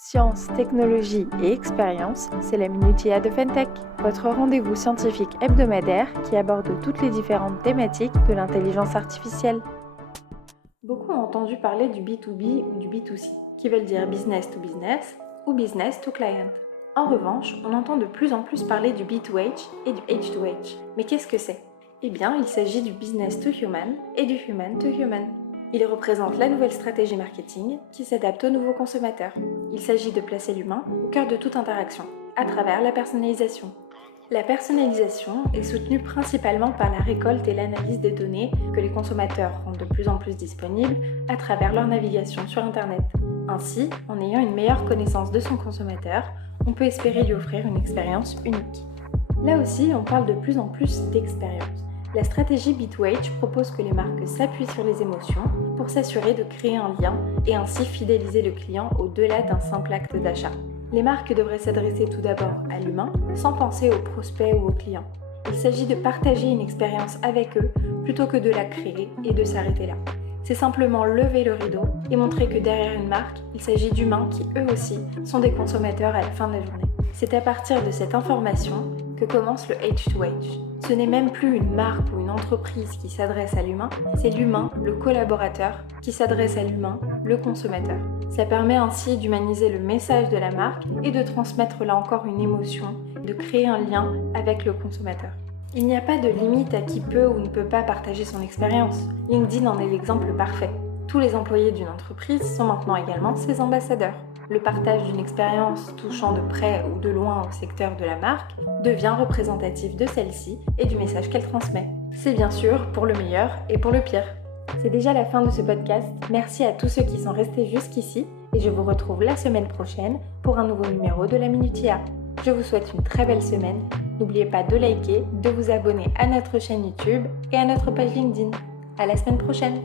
Science, technologie et expérience, c'est la Minute IA de Fentech, votre rendez-vous scientifique hebdomadaire qui aborde toutes les différentes thématiques de l'intelligence artificielle. Beaucoup ont entendu parler du B2B ou du B2C, qui veulent dire business to business ou business to client. En revanche, on entend de plus en plus parler du B2H et du H2H. Mais qu'est-ce que c'est ? Eh bien, il s'agit du business to human et du human to human. Il représente la nouvelle stratégie marketing qui s'adapte aux nouveaux consommateurs. Il s'agit de placer l'humain au cœur de toute interaction, à travers la personnalisation. La personnalisation est soutenue principalement par la récolte et l'analyse des données que les consommateurs rendent de plus en plus disponibles à travers leur navigation sur Internet. Ainsi, en ayant une meilleure connaissance de son consommateur, on peut espérer lui offrir une expérience unique. Là aussi, on parle de plus en plus d'expérience. La stratégie B2H propose que les marques s'appuient sur les émotions pour s'assurer de créer un lien et ainsi fidéliser le client au-delà d'un simple acte d'achat. Les marques devraient s'adresser tout d'abord à l'humain sans penser aux prospects ou aux clients. Il s'agit de partager une expérience avec eux plutôt que de la créer et de s'arrêter là. C'est simplement lever le rideau et montrer que derrière une marque, il s'agit d'humains qui eux aussi sont des consommateurs à la fin de la journée. C'est à partir de cette information que commence le H2H. Ce n'est même plus une marque ou une entreprise qui s'adresse à l'humain, c'est l'humain, le collaborateur, qui s'adresse à l'humain, le consommateur. Ça permet ainsi d'humaniser le message de la marque et de transmettre là encore une émotion, de créer un lien avec le consommateur. Il n'y a pas de limite à qui peut ou ne peut pas partager son expérience. LinkedIn en est l'exemple parfait. Tous les employés d'une entreprise sont maintenant également ses ambassadeurs. Le partage d'une expérience touchant de près ou de loin au secteur de la marque devient représentatif de celle-ci et du message qu'elle transmet. C'est bien sûr pour le meilleur et pour le pire. C'est déjà la fin de ce podcast. Merci à tous ceux qui sont restés jusqu'ici et je vous retrouve la semaine prochaine pour un nouveau numéro de la Minute IA. Je vous souhaite une très belle semaine. N'oubliez pas de liker, de vous abonner à notre chaîne YouTube et à notre page LinkedIn. À la semaine prochaine!